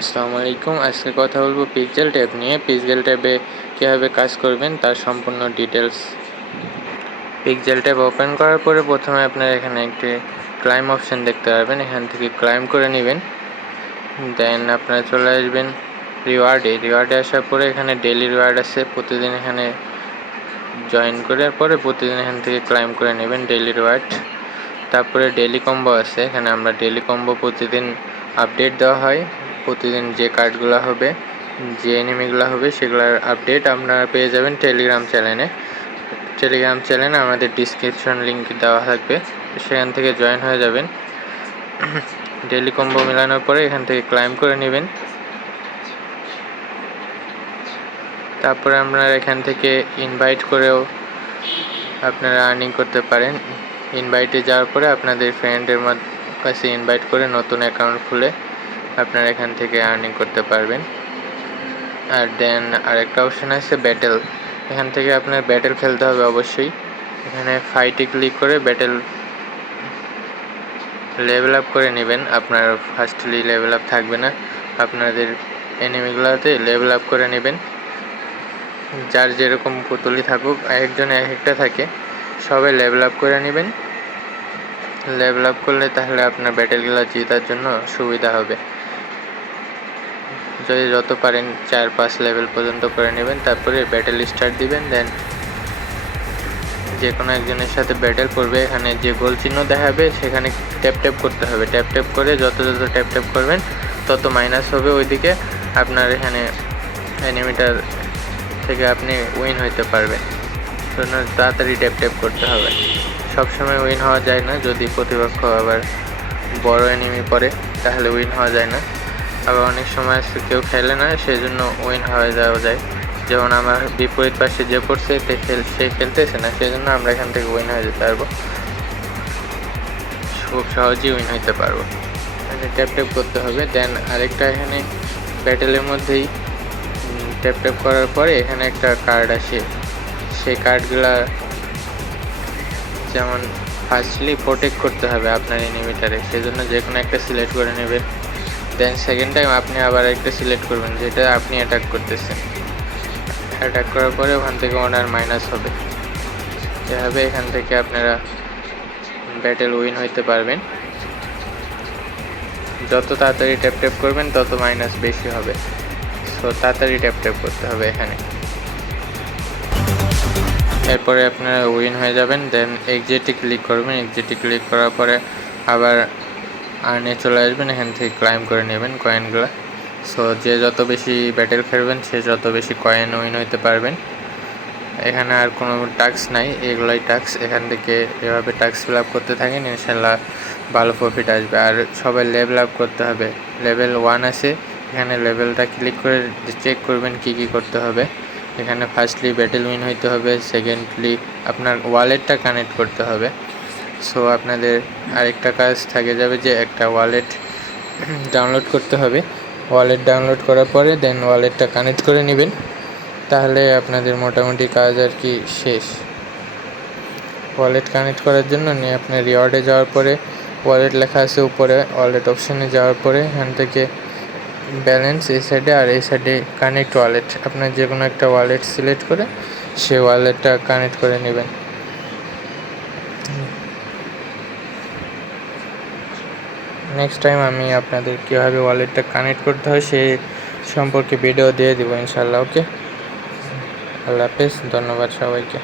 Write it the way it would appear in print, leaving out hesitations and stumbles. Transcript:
আসসালামু আলাইকুম। আজকে কথা বলবো পিক্সেল ট্যাব নিয়ে। পিক্সেল ট্যাবে কীভাবে কাজ করবেন তার সম্পূর্ণ ডিটেলস। পিক্সেল ট্যাব ওপেন করার পরে প্রথমে আপনারা এখানে একটি ক্লাইম অপশান দেখতে পারবেন, এখান থেকে ক্লাইম করে নেবেন। দেন আপনারা চলে আসবেন রিওয়ার্ডে আসার পরে এখানে ডেইলি রিওয়ার্ড আছে, প্রতিদিন এখানে জয়েন করার পরে প্রতিদিন এখান থেকে ক্লাইম করে নেবেন ডেইলি রিওয়ার্ড। তারপরে ডেইলি কম্বো আছে, এখানে আমরা ডেইলি কম্বো প্রতিদিন আপডেট দেওয়া হয়। প্রতিদিন যে কার্ডগুলো হবে, যে এনিমিগুলো হবে সেগুলোর আপডেট আপনারা পেয়ে যাবেন টেলিগ্রাম চ্যানেলে আমাদের ডিসক্রিপশন লিঙ্ক দেওয়া থাকবে, সেখান থেকে জয়েন হয়ে যাবেন। ডেইলি কম্বো মেলানোর পরে এখান থেকে ক্লাইম করে নেবেন। তারপরে আপনারা এখান থেকে ইনভাইট করেও আপনারা আর্নিং করতে পারেন। ইনভাইটে যাওয়ার পরে আপনাদের ফ্রেন্ডের কাছে ইনভাইট করে নতুন অ্যাকাউন্ট খুলে আপনারা এখান থেকে আর্নিং করতে পারবেন। আর দেন আরেকটা অপশান আছে ব্যাটেল, এখান থেকে আপনার ব্যাটেল খেলতে হবে অবশ্যই। এখানে ফাইটে ক্লিক করে ব্যাটেল লেভেল আপ করে নেবেন। আপনার ফার্স্টলি লেভেল আপ থাকবে না, আপনাদের এনিমিগুলোতে লেভেল আপ করে নেবেন। যার যেরকম পুতুলি থাকুক, একজন এক একটা থাকে, সবাই লেভেল আপ করে নেবেন। লেভেল আপ করলে তাহলে আপনার ব্যাটেলগুলো জেতার জন্য সুবিধা হবে। যদি যত পারেন 4-5 লেভেল পর্যন্ত করে নেবেন, তারপরে ব্যাটেল স্টার্ট দিবেন। দেন যে কোনো একজনের সাথে ব্যাটেল করবে, এখানে যে গোল চিহ্ন দেখাবে সেখানে ট্যাপ করতে হবে। ট্যাপ করে যত ট্যাপ করবেন তত মাইনাস হবে ওইদিকে, আপনার এখানে এনিমিটার থেকে আপনি উইন হইতে পারবেন। তাড়াতাড়ি ট্যাপ করতে হবে। সবসময় উইন হওয়া যায় না, যদি প্রতিপক্ষ আবার বড় এনিমি পড়ে তাহলে উইন হওয়া যায় না। আবার অনেক সময় কেউ খেলে না, সেই জন্য উইন হয়ে যাওয়া যায়। যেমন আমার বিপরীত পাশে যে পড়ছে সে খেলতেছে না, সেই জন্য আমরা এখান থেকে উইন হয়ে যেতে পারবো, খুব সহজেই উইন হইতে পারবো। ট্যাপ করতে হবে। দেন আরেকটা এখানে ব্যাটেলের মধ্যেই ট্যাপ করার পরে এখানে একটা কার্ড আসে, সেই কার্ডগুলা যেমন ফার্স্টলি প্রোটেক্ট করতে হবে আপনার এনিমিটারে, সেজন্য যে কোনো একটা সিলেক্ট করে নেবেন। দেন সেকেন্ড টাইম আপনি আবার একটা সিলেক্ট করবেন যেটা আপনি অ্যাটাক করতেছেন। অ্যাটাক করার পরে ওখান থেকে ওনার মাইনাস হবে। এভাবে এখান থেকে আপনারা ব্যাটেল উইন হইতে পারবেন। যত তাড়াতাড়ি ট্যাপ করবেন তত মাইনাস বেশি হবে, সো তাড়াতাড়ি ট্যাপ করতে হবে এখানে। এরপরে আপনারা উইন হয়ে যাবেন। দেন এক্সিটে ক্লিক করবেন। এক্সিটে ক্লিক করার পরে আবার আর্নে চলে আসবেন, এখান থেকে ক্লাইম করে নেবেন কয়েনগুলো। সো যে যত বেশি ব্যাটেল খেলবেন সে যত বেশি কয়েন উইন হইতে পারবেন। এখানে আর কোনো টাস্ক নাই, এগুলোই টাস্ক। এখান থেকে এভাবে টাস্ক ফিল আপ করতে থাকেন, ইনশাল্লাহ ভালো প্রফিট আসবে। আর সবাই লেভেল আপ করতে হবে। লেভেল 1 আছে, এখানে লেভেলটা ক্লিক করে চেক করবেন কি করতে হবে। এখানে ফার্স্টলি ব্যাটেল উইন হইতে হবে, সেকেন্ডলি আপনার ওয়ালেটটা কানেক্ট করতে হবে। সো আপনাদের আরেকটা কাজ থাকে যাবে যে একটা ওয়ালেট ডাউনলোড করতে হবে। ওয়ালেট ডাউনলোড করার পরে দেন ওয়ালেটটা কানেক্ট করে নেবেন, তাহলে আপনাদের মোটামুটি কাজ আর কি শেষ। ওয়ালেট কানেক্ট করার জন্য নিয়ে আপনার রিওয়ার্ডে যাওয়ার পরে ওয়ালেট লেখা আছে উপরে, ওয়ালেট অপশানে যাওয়ার পরে এখান থেকে ব্যালেন্স এই সাইডে, আর এই সাইডে কানেক্ট ওয়ালেট, আপনার যে কোনো একটা ওয়ালেট সিলেক্ট করে সে ওয়ালেটটা কানেক্ট করে নেবেন। নেক্সট টাইম আমি আপনাদের কীভাবে ওয়ালেটটা কানেক্ট করতে হয় সেই সম্পর্কে ভিডিও দিয়ে দেবো ইনশাল্লাহ। ওকে, আল্লাহ হাফেজ, ধন্যবাদ সবাইকে।